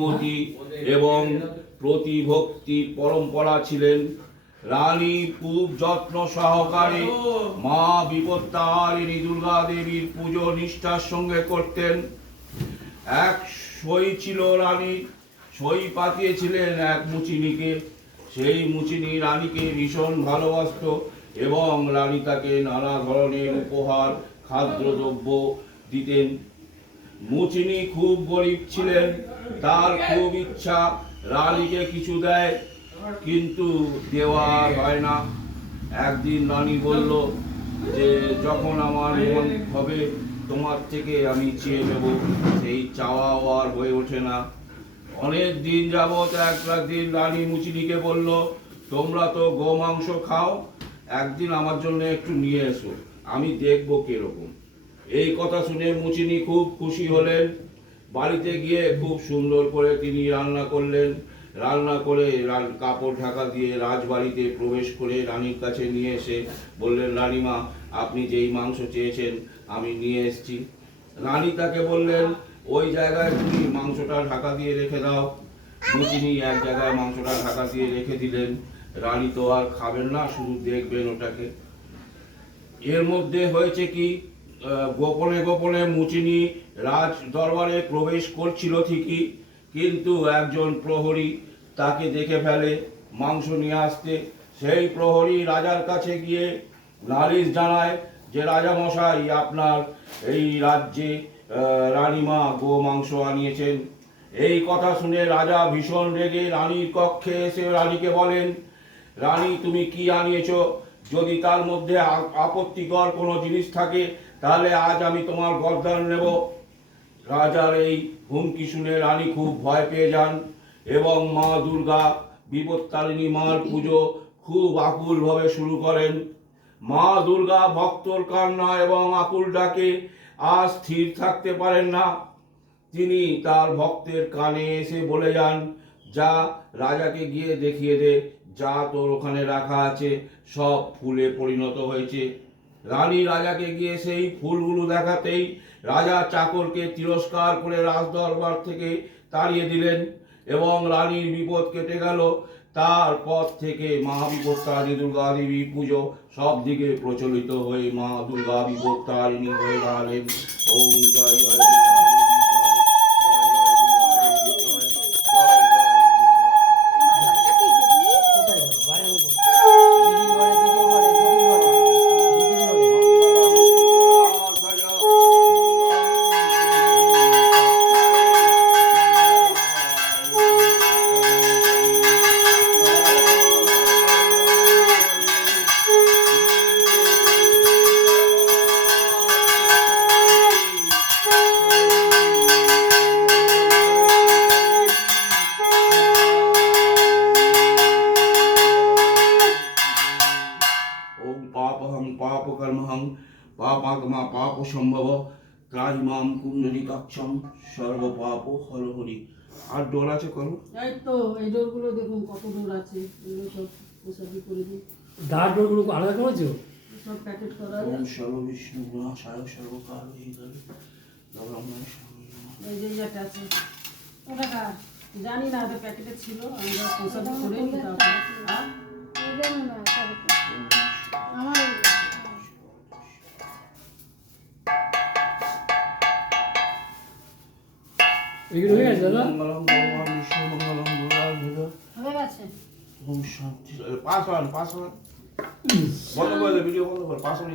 মতি এবং প্রতিভক্তি পরম্পরা ছিলেন। রানী খুব যত্ন সহকারে মা বিপত্তারিণী দুর্গা দেবীর পুজো নিষ্ঠার সঙ্গে করতেন। এক সই ছিল রানী, সই পাঠিয়েছিলেন এক মুচিনিকে। সেই মুচিনি রানীকে ভীষণ ভালোবাসত এবং রানী তাকে নানা ধরনের উপহার খাদ্যদ্রব্য দিতেন। মুচিনি খুব গরিব ছিলেন, তার খুব ইচ্ছা রানীকে কিছু দেয়, কিন্তু দেওয়া হয় না। একদিন রানী বলল যে যখন আমার মন হবে তোমার থেকে আমি চেয়ে নেব। সেই চাওয়াও আর হয়ে ওঠে না। অনেক দিন যাবৎ একদিন রানী মুচিনিকে বলল, তোমরা তো গোমাংস খাও, একদিন আমার জন্য একটু নিয়ে এসো, আমি দেখবো কিরকম। এই কথা শুনে মুচিনি খুব খুশি হলেন। বাড়িতে গিয়ে খুব সুন্দর করে তিনি রান্না করলেন। রান্না করে কাপড় ঢাকা দিয়ে রাজবাড়িতে প্রবেশ করে রানীর কাছে নিয়ে এসে বললেন, রানীমা, আপনি যেই মাংস চেয়েছেন আমি নিয়ে এসেছি। রানী তাকে বললেন, ওই জায়গায় তুমি মাংসটা ঢাকা দিয়ে রেখে দাও। মুচিনি এক জায়গায় মাংসটা ঢাকা দিয়ে রেখে দিলেন। রানী তো আর খাবেন না, শুধু দেখবেন ওটাকে। এর মধ্যে হয়েছে কি, গোপনে গোপনে মুচিনি রাজ দরবারে প্রবেশ করছিল ঠিকই, কিন্তু একজন প্রহরী তাকে দেখে ফেলে মাংস নিয়ে আসতে। সেই প্রহরী রাজার কাছে গিয়ে নালিশ জানায় যে রাজামশাই, আপনার এই রাজ্যে রানীমা গো মাংস আনিয়েছেন। এই কথা শুনে রাজা ভীষণ রেগে রানীর কক্ষে এসে রানীকে বলেন, রানী, তুমি কি আনিয়েছো? যদি তার মধ্যে আপত্তিকর কোনো জিনিস থাকে তাহলে আজ আমি তোমার গর্দান নেব। রাজার এই হুমকি শুনে রানী খুব ভয় পেয়ে যান এবং মা দুর্গা বিপত্তারিণী মার পুজো খুব আকুলভাবে শুরু করেন। মা দুর্গা ভক্তর কান্না এবং আকুল ডাকে আর স্থির থাকতে পারেন না। তিনি তার ভক্তের কানে এসে বলে যান, যা রাজাকে গিয়ে দেখিয়ে দে, যা তোর ওখানে রাখা আছে সব ফুলে পরিণত হয়েছে। রানী রাজাকে গিয়ে সেই ফুলগুলো দেখাতেই রাজা চাকরকে তিরস্কার করে রাজদরবার থেকে তাড়িয়ে দিলেন এবং রানীর বিপদ কেটে গেল। তারপর থেকে মা বিপত্তারিণী দুর্গা দেবী পুজো সব দিকে প্রচলিত হয়ে মা দুর্গা বিপত্তারিণী হয়ে দাঁড়ালেন। ওম জয় জয় দুর্গা দেবী, জয় জয় জয় দুর্গা দেবী, জয় জয় জয় पापहं पापकर्महं पापागमा पाप संभव त्राहिमाम कुंडलिकाक्षम सर्व पाप हर हरि। আর ডোর আছে করো, এই তো এই ডোরগুলো দেখুন কত ডোর আছে, এগুলো সব প্রসাদি করে দিই। দাঁড় ডোরগুলো আলাদা করেছো? সব প্যাকেট করা আছে। ওম সর্ব বিষ্ণু গুণাশায় সর্বকাল এইভাবে নবরময় এই যে এটা আছে, ওটা কার জানি না, ওটা প্যাকেটে ছিল, আমরা প্রসাদি করে নিই। তারপর আমার এগুলো হয়ে গেছে দাদা? মঙ্গলম ভগবান বিষ্ণু মঙ্গলম গুরুরাজ হয়ে গেছে। ওম শান্তি। পাস হন বন্ধ করে দে, ভিডিও বন্ধ কর, পাস হন।